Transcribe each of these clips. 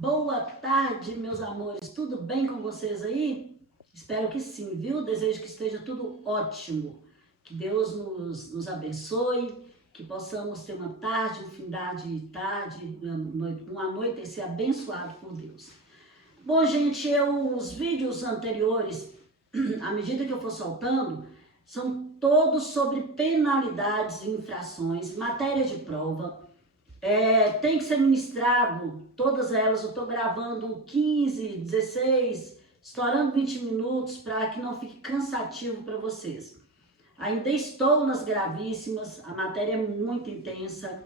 Boa tarde, meus amores. Tudo bem com vocês aí? Espero que sim, viu? Desejo que esteja tudo ótimo. Que Deus nos abençoe, que possamos ter uma tarde, um fim de tarde, um anoitecer abençoado por Deus. Bom, gente, os vídeos anteriores, à medida que eu for soltando, são todos sobre penalidades e infrações, matéria de prova. Tem que ser ministrado, todas elas. Eu estou gravando 15, 16, estourando 20 minutos para que não fique cansativo para vocês. Ainda estou nas gravíssimas, a matéria é muito intensa.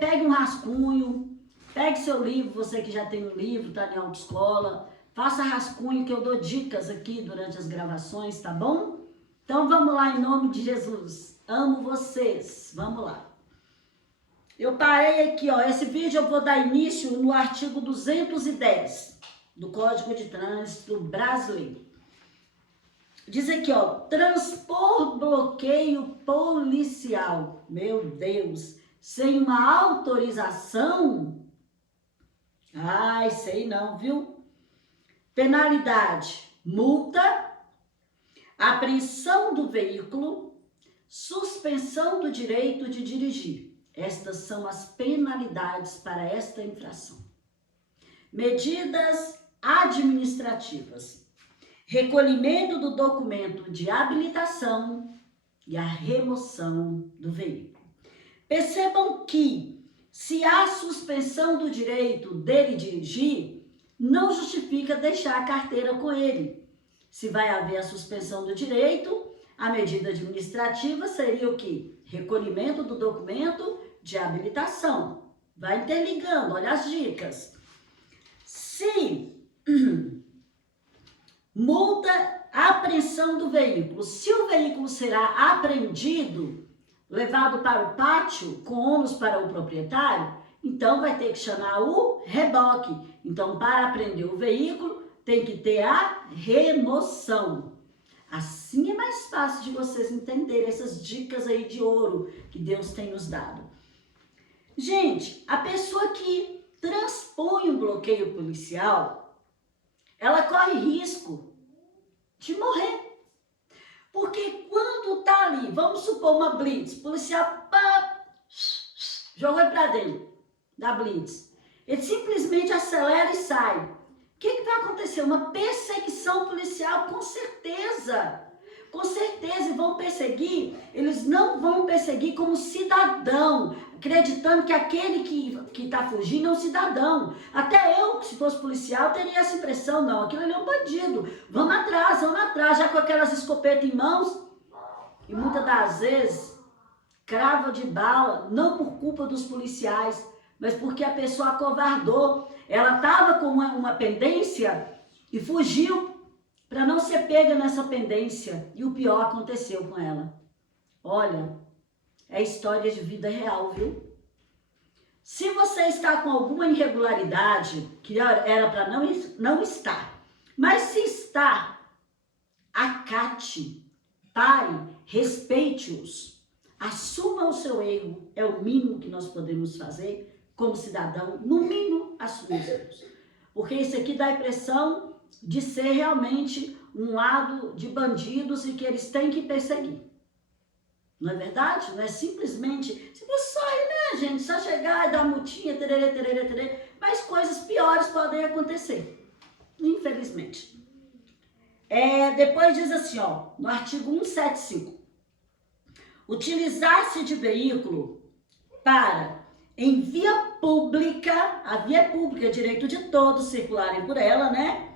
Pegue um rascunho, pegue seu livro, você que já tem um livro, está em autoescola, faça rascunho que eu dou dicas aqui durante as gravações, tá bom? Então vamos lá, em nome de Jesus. Amo vocês, vamos lá. Eu parei aqui, ó, esse vídeo eu vou dar início no artigo 210 do Código de Trânsito Brasileiro. Diz aqui, ó, transpor bloqueio policial, meu Deus, sem uma autorização? Ai, sei não, viu? Penalidade, multa, apreensão do veículo, suspensão do direito de dirigir. Estas são as penalidades para esta infração. Medidas administrativas. Recolhimento do documento de habilitação e a remoção do veículo. Percebam que, se há suspensão do direito dele dirigir, não justifica deixar a carteira com ele. Se vai haver a suspensão do direito, a medida administrativa seria o quê? Recolhimento do documento de habilitação. Vai interligando, olha as dicas. Se multa, apreensão do veículo. Se o veículo será apreendido, levado para o pátio, com ônus para o proprietário, então vai ter que chamar o reboque. Então, para apreender o veículo, tem que ter a remoção. Assim é mais fácil de vocês entenderem essas dicas aí de ouro que Deus tem nos dado. Gente, a pessoa que transpõe um bloqueio policial, ela corre risco de morrer. Porque quando tá ali, vamos supor uma blitz, policial jogou ele pra dentro da blitz. Ele simplesmente acelera e sai. O que vai acontecer? Uma perseguição policial, com certeza. Com certeza, e vão perseguir, eles não vão perseguir como cidadão, acreditando que aquele que está fugindo é um cidadão. Até eu, se fosse policial, teria essa impressão, não, aquilo ali é um bandido. Vamos atrás, já com aquelas escopetas em mãos. E muitas das vezes, cravo de bala, não por culpa dos policiais, mas porque a pessoa acovardou. Ela estava com uma pendência e fugiu para não ser pega nessa pendência. E o pior aconteceu com ela. Olha, é história de vida real, viu? Se você está com alguma irregularidade, que era para não estar, mas se está, acate, pare, respeite-os, assuma o seu erro, é o mínimo que nós podemos fazer como cidadão, no mínimo, assumir os erros. Porque isso aqui dá a impressão de ser realmente um lado de bandidos e que eles têm que perseguir. Não é verdade? Não é simplesmente, se você sai, né, gente, só chegar e dar multinha, tererê, tererê, tererê, mas coisas piores podem acontecer, infelizmente. Depois diz assim, ó, no artigo 175, utilizar-se de veículo para, em via pública, a via pública é direito de todos circularem por ela, né?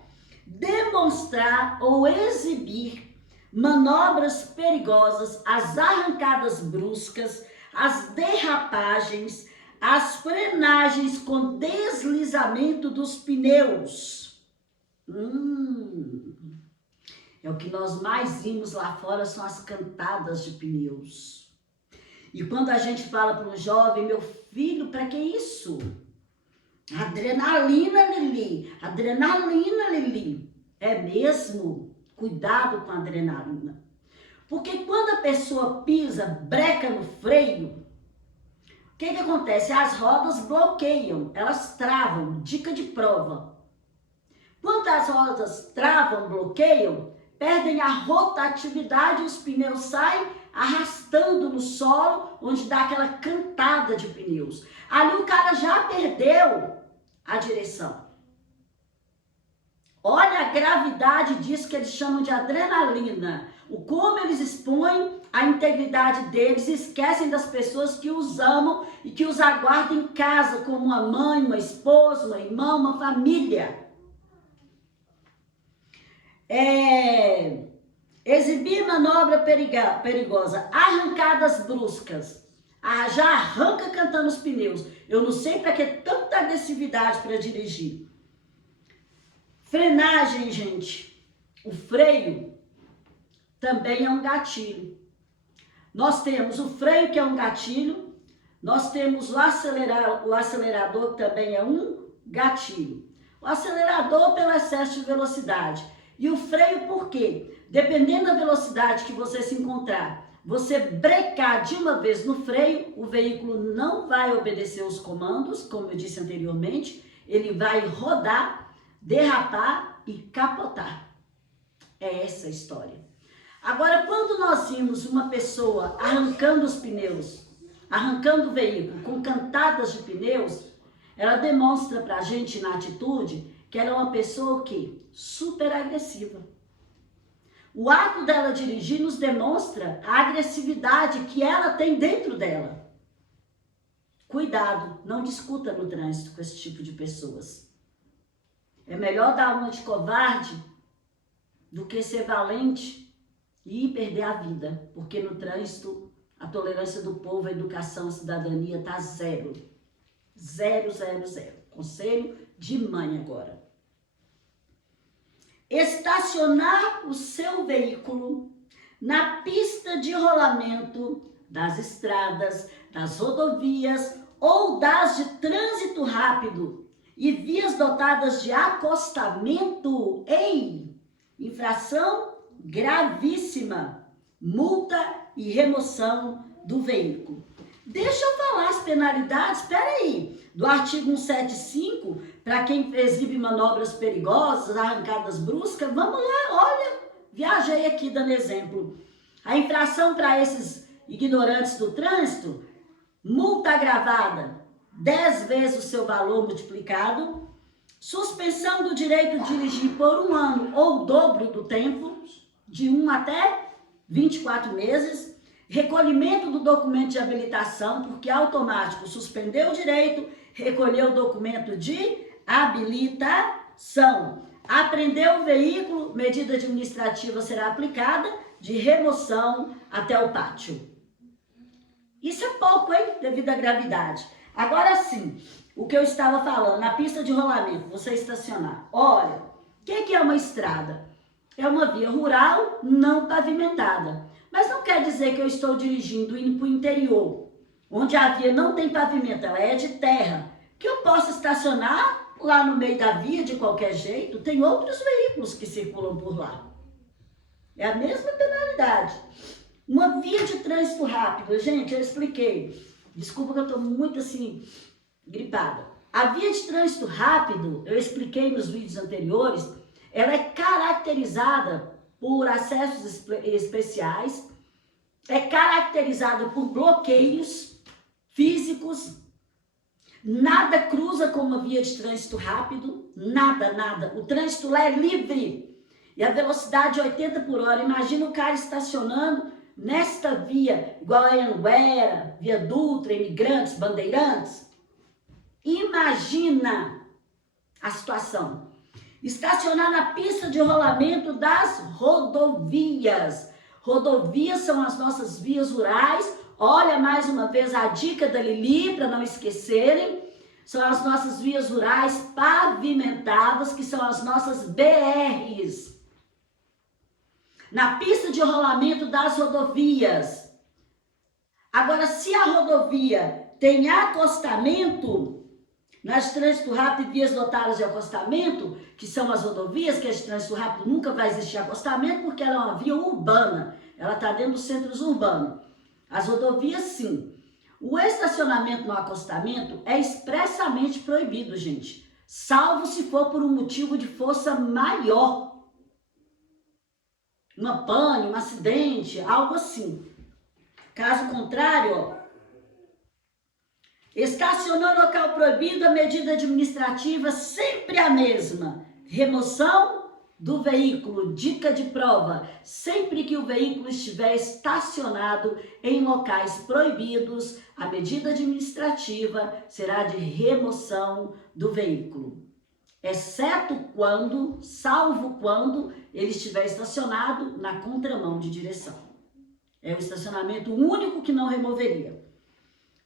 Demonstrar ou exibir manobras perigosas, as arrancadas bruscas, as derrapagens, as frenagens com deslizamento dos pneus. É o que nós mais vimos lá fora, são as cantadas de pneus. E quando a gente fala para um jovem, meu filho, para que isso? Adrenalina, Lili, adrenalina, Lili. É mesmo? Cuidado com a adrenalina. Porque quando a pessoa pisa, breca no freio, que acontece? As rodas bloqueiam, elas travam. Dica de prova. Quando as rodas travam, bloqueiam, perdem a rotatividade e os pneus saem arrastando no solo, onde dá aquela cantada de pneus. Ali o cara já perdeu a direção. Olha a gravidade disso que eles chamam de adrenalina. O como eles expõem a integridade deles, esquecem das pessoas que os amam e que os aguardam em casa, como uma mãe, uma esposa, uma irmã, uma família. Exibir manobra perigosa, arrancadas bruscas. Já arranca cantando os pneus. Eu não sei para que tanta agressividade para dirigir. Frenagem, gente. O freio também é um gatilho. Nós temos o freio, que é um gatilho. Nós temos o acelerador, que também é um gatilho. O acelerador pelo excesso de velocidade. E o freio por quê? Dependendo da velocidade que você se encontrar, você brecar de uma vez no freio, o veículo não vai obedecer os comandos, como eu disse anteriormente, ele vai rodar, derrapar e capotar. É essa a história. Agora, quando nós vimos uma pessoa arrancando os pneus, arrancando o veículo com cantadas de pneus, ela demonstra pra gente na atitude que ela é uma pessoa que super agressiva. O ato dela dirigir nos demonstra a agressividade que ela tem dentro dela. Cuidado, não discuta no trânsito com esse tipo de pessoas. É melhor dar uma de covarde do que ser valente e perder a vida, porque no trânsito a tolerância do povo, a educação, a cidadania tá zero. Zero, zero, zero. Conselho de mãe agora. Estacionar o seu veículo na pista de rolamento das estradas, das rodovias ou das de trânsito rápido e vias dotadas de acostamento. Infração gravíssima, multa e remoção do veículo. Deixa eu falar as penalidades, espera aí, do artigo 175, para quem exibe manobras perigosas, arrancadas bruscas. Vamos lá, olha, viajei aqui dando exemplo. A infração para esses ignorantes do trânsito, multa agravada, 10 vezes o seu valor multiplicado, suspensão do direito de dirigir por 1 ano ou o dobro do tempo, de 1 até 24 meses, recolhimento do documento de habilitação, porque automático suspendeu o direito, recolheu o documento de habilitação. Apreendeu o veículo, medida administrativa será aplicada, de remoção até o pátio. Isso é pouco, hein? Devido à gravidade. Agora sim, o que eu estava falando, na pista de rolamento, você estacionar. Olha, o que é uma estrada? É uma via rural não pavimentada. Mas não quer dizer que eu estou dirigindo indo para o interior, onde a via não tem pavimento, ela é de terra, que eu posso estacionar lá no meio da via de qualquer jeito. Tem outros veículos que circulam por lá. É a mesma penalidade. Uma via de trânsito rápido, gente, eu expliquei. Desculpa que eu estou muito assim, gripada. A via de trânsito rápido, eu expliquei nos vídeos anteriores, ela é caracterizada por acessos especiais, é caracterizada por bloqueios físicos, nada cruza com uma via de trânsito rápido, nada, nada. O trânsito lá é livre e a velocidade é 80 por hora. Imagina o cara estacionando nesta via, igual a Anhanguera, Via Dutra, Imigrantes, Bandeirantes. Imagina a situação. Estacionar na pista de rolamento das rodovias. Rodovias são as nossas vias rurais. Olha mais uma vez a dica da Lili, para não esquecerem. São as nossas vias rurais pavimentadas, que são as nossas BRs. Na pista de rolamento das rodovias. Agora, se a rodovia tem acostamento, nas de trânsito rápido e vias dotadas de acostamento, que são as rodovias, que as de trânsito rápido nunca vai existir acostamento, porque ela é uma via urbana, ela está dentro dos centros urbanos. As rodovias, sim. O estacionamento no acostamento é expressamente proibido, gente, salvo se for por um motivo de força maior. Uma pane, um acidente, algo assim. Caso contrário, ó, estacionou no local proibido, a medida administrativa sempre a mesma. Remoção do veículo, dica de prova, sempre que o veículo estiver estacionado em locais proibidos, a medida administrativa será de remoção do veículo. Exceto quando, salvo quando, ele estiver estacionado na contramão de direção. É o estacionamento único que não removeria.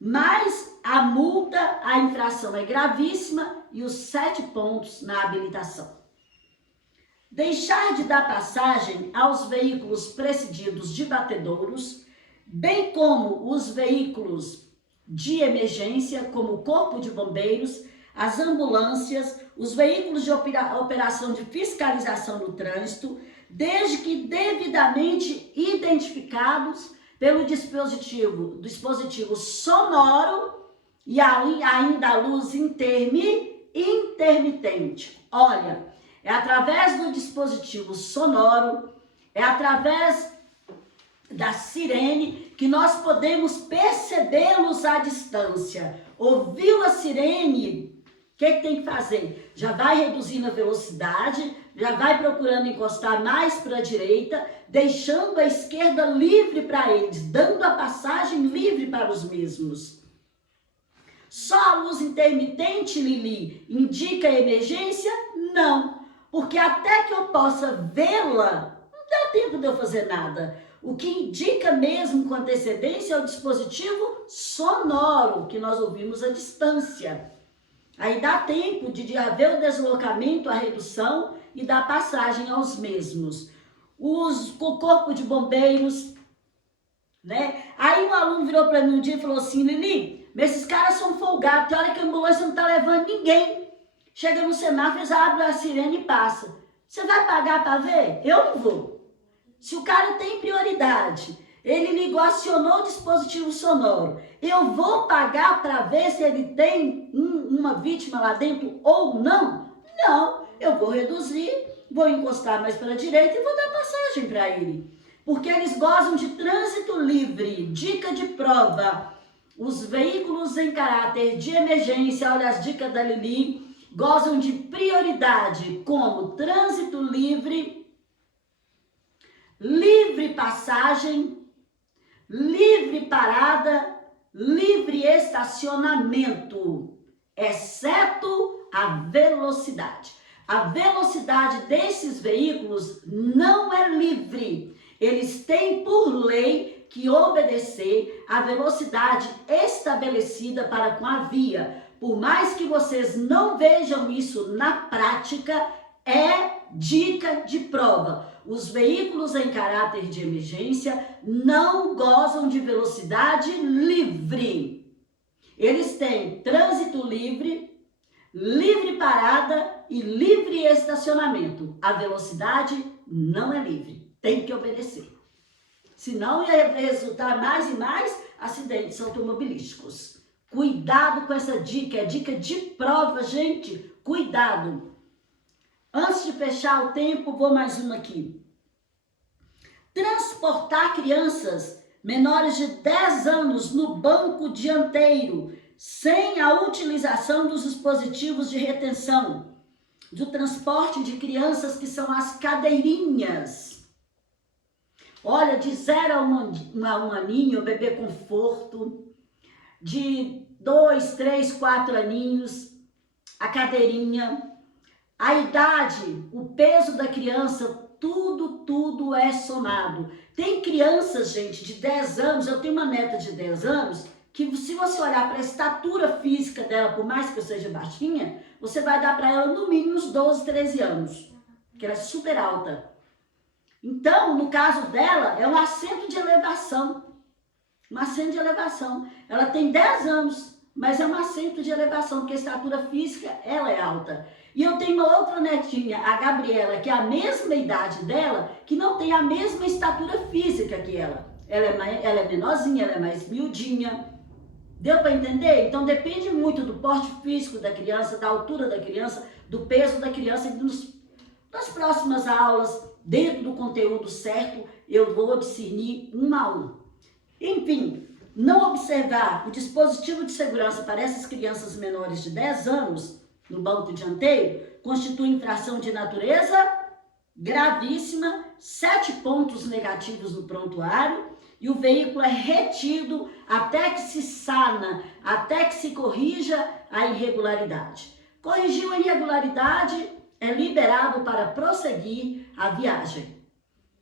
Mas a multa, a infração é gravíssima e os 7 pontos na habilitação. Deixar de dar passagem aos veículos precedidos de batedouros, bem como os veículos de emergência, como o Corpo de Bombeiros, as ambulâncias, os veículos de operação de fiscalização no trânsito, desde que devidamente identificados pelo dispositivo sonoro e ainda a luz intermitente. Olha, é através do dispositivo sonoro, é através da sirene que nós podemos percebê-los à distância. Ouviu a sirene, o que tem que fazer? Já vai reduzindo a velocidade, já vai procurando encostar mais para a direita, deixando a esquerda livre para eles, dando a passagem livre para os mesmos. Só a luz intermitente, Lili, indica emergência? Não. Porque até que eu possa vê-la, não dá tempo de eu fazer nada. O que indica mesmo com antecedência é o dispositivo sonoro, que nós ouvimos à distância. Aí dá tempo de haver o deslocamento, a redução e dar passagem aos mesmos. O Corpo de Bombeiros, né? Aí um aluno virou para mim um dia e falou assim, Lili, mas esses caras são folgados, tem hora que a ambulância não está levando ninguém. Chega no semáforo, eles abrem a sirene e passa. Você vai pagar para ver? Eu não vou. Se o cara tem prioridade, ele ligou, acionou o dispositivo sonoro, eu vou pagar para ver se ele tem uma vítima lá dentro ou não? Não, eu vou reduzir, vou encostar mais para a direita e vou dar passagem para ele. Porque eles gozam de trânsito livre. Dica de prova, os veículos em caráter de emergência, olha as dicas da Lili, gozam de prioridade como trânsito livre, livre passagem, livre parada, livre estacionamento, exceto a velocidade. A velocidade desses veículos não é livre. Eles têm por lei que obedecer à velocidade estabelecida para com a via. Por mais que vocês não vejam isso na prática, é dica de prova. Os veículos em caráter de emergência não gozam de velocidade livre. Eles têm trânsito livre, livre parada e livre estacionamento. A velocidade não é livre, tem que obedecer. Senão ia resultar mais e mais acidentes automobilísticos. Cuidado com essa dica, é dica de prova, gente. Cuidado. Antes de fechar o tempo, vou mais uma aqui. Transportar crianças menores de 10 anos no banco dianteiro, sem a utilização dos dispositivos de retenção, do transporte de crianças que são as cadeirinhas. Olha, de 0 a um aninho, bebê conforto, de 2, 3, 4 aninhos, a cadeirinha, a idade, o peso da criança, tudo é somado. Tem crianças, gente, de 10 anos, eu tenho uma neta de 10 anos, que se você olhar para a estatura física dela, por mais que eu seja baixinha, você vai dar para ela no mínimo uns 12, 13 anos, que ela é super alta. Então, no caso dela, é um assento de elevação. Um assento de elevação. Ela tem 10 anos, mas é um assento de elevação, porque a estatura física, ela é alta. E eu tenho uma outra netinha, a Gabriela, que é a mesma idade dela, que não tem a mesma estatura física que ela. Ela é menorzinha, ela é mais miudinha. Deu para entender? Então depende muito do porte físico da criança, da altura da criança, do peso da criança e nas próximas aulas, dentro do conteúdo certo, eu vou discernir um a um. Enfim, não observar o dispositivo de segurança para essas crianças menores de 10 anos no banco dianteiro constitui infração de natureza gravíssima, 7 pontos negativos no prontuário, e o veículo é retido até que se sana, até que se corrija a irregularidade. Corrigiu a irregularidade, é liberado para prosseguir a viagem.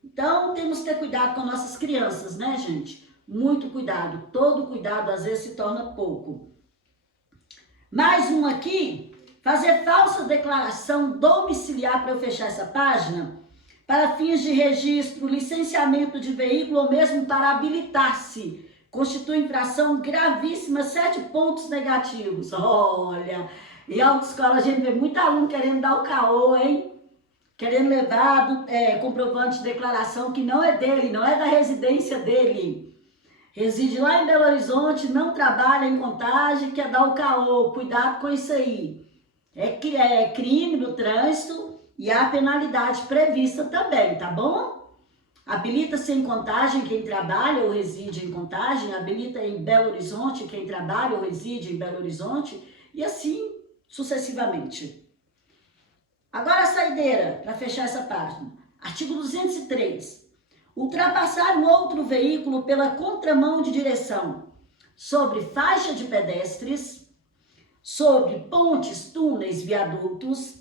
Então, temos que ter cuidado com nossas crianças, né, gente? Muito cuidado. Todo cuidado, às vezes, se torna pouco. Mais um aqui. Fazer falsa declaração domiciliar, para eu fechar essa página, para fins de registro, licenciamento de veículo ou mesmo para habilitar-se. Constitui infração gravíssima, 7 pontos negativos. Olha, em autoescola a gente vê muito aluno querendo dar o caô, hein? Querendo levar comprovante de declaração que não é dele, não é da residência dele. Reside lá em Belo Horizonte, não trabalha em Contagem, quer dar o caô. Cuidado com isso aí. É crime no trânsito e há penalidade prevista também, tá bom? Habilita-se em Contagem quem trabalha ou reside em Contagem, habilita em Belo Horizonte quem trabalha ou reside em Belo Horizonte e assim sucessivamente. Agora a saideira, para fechar essa página. Artigo 203. Ultrapassar um outro veículo pela contramão de direção sobre faixa de pedestres, sobre pontes, túneis, viadutos,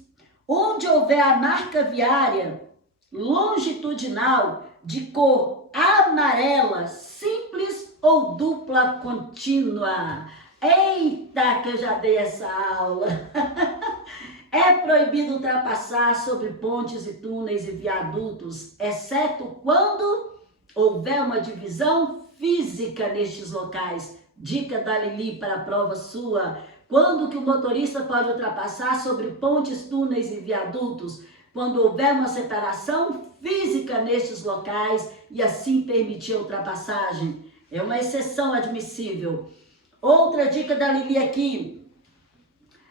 onde houver a marca viária longitudinal de cor amarela, simples ou dupla contínua. Eita, que eu já dei essa aula! É proibido ultrapassar sobre pontes e túneis e viadutos, exceto quando houver uma divisão física nestes locais. Dica da Lili para a prova sua. Quando que o motorista pode ultrapassar sobre pontes, túneis e viadutos? Quando houver uma separação física nestes locais e assim permitir a ultrapassagem. É uma exceção admissível. Outra dica da Lili aqui.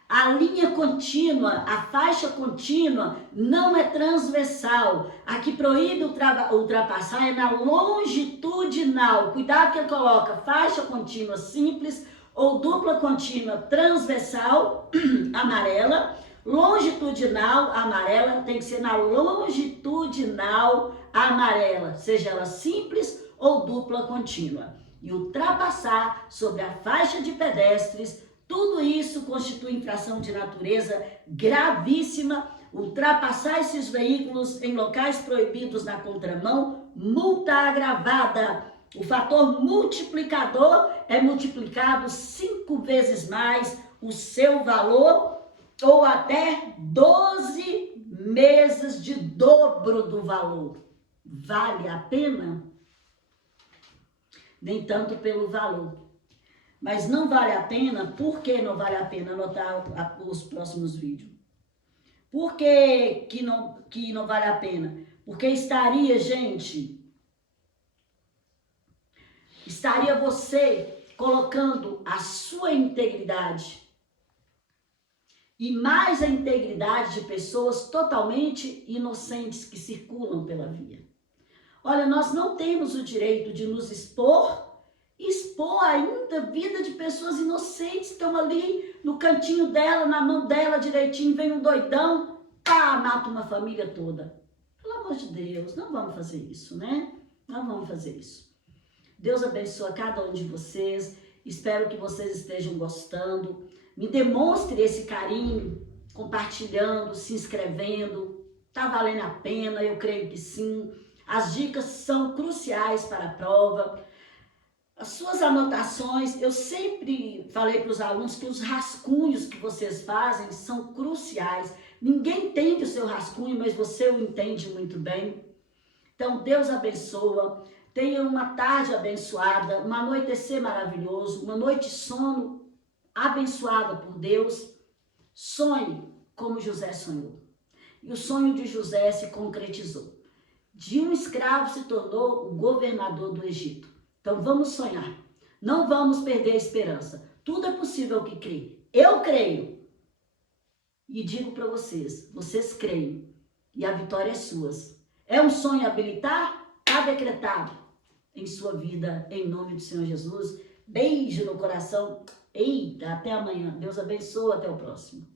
A linha contínua, a faixa contínua não é transversal. A que proíbe ultrapassar é na longitudinal. Cuidado que ele coloca faixa contínua simples ou dupla contínua transversal, amarela. Longitudinal, amarela, tem que ser na longitudinal amarela, seja ela simples ou dupla contínua. E ultrapassar sobre a faixa de pedestres, tudo isso constitui infração de natureza gravíssima. Ultrapassar esses veículos em locais proibidos na contramão, multa agravada. O fator multiplicador é multiplicado 5 vezes mais o seu valor ou até 12 meses de dobro do valor. Vale a pena? Nem tanto pelo valor. Mas não vale a pena. Por que não vale a pena? Anotar os próximos vídeos. Por que não vale a pena? Porque estaria, gente, estaria você colocando a sua integridade e mais a integridade de pessoas totalmente inocentes que circulam pela via. Olha, nós não temos o direito de nos expor ainda a vida de pessoas inocentes que estão ali no cantinho dela, na mão dela direitinho, vem um doidão, pá, mata uma família toda. Pelo amor de Deus, não vamos fazer isso, né? Não vamos fazer isso. Deus abençoe cada um de vocês, espero que vocês estejam gostando. Me demonstre esse carinho, compartilhando, se inscrevendo, tá valendo a pena, eu creio que sim. As dicas são cruciais para a prova. As suas anotações, eu sempre falei para os alunos que os rascunhos que vocês fazem são cruciais. Ninguém entende o seu rascunho, mas você o entende muito bem. Então, Deus abençoa. Tenha uma tarde abençoada, um anoitecer maravilhoso, uma noite de sono abençoada por Deus. Sonhe como José sonhou. E o sonho de José se concretizou. De um escravo se tornou o governador do Egito. Então vamos sonhar. Não vamos perder a esperança. Tudo é possível que crê. Eu creio. E digo para vocês, vocês creem. E a vitória é sua. É um sonho habilitar? Está decretado em sua vida, em nome do Senhor Jesus. Beijo no coração. Eita, até amanhã. Deus abençoe, até o próximo.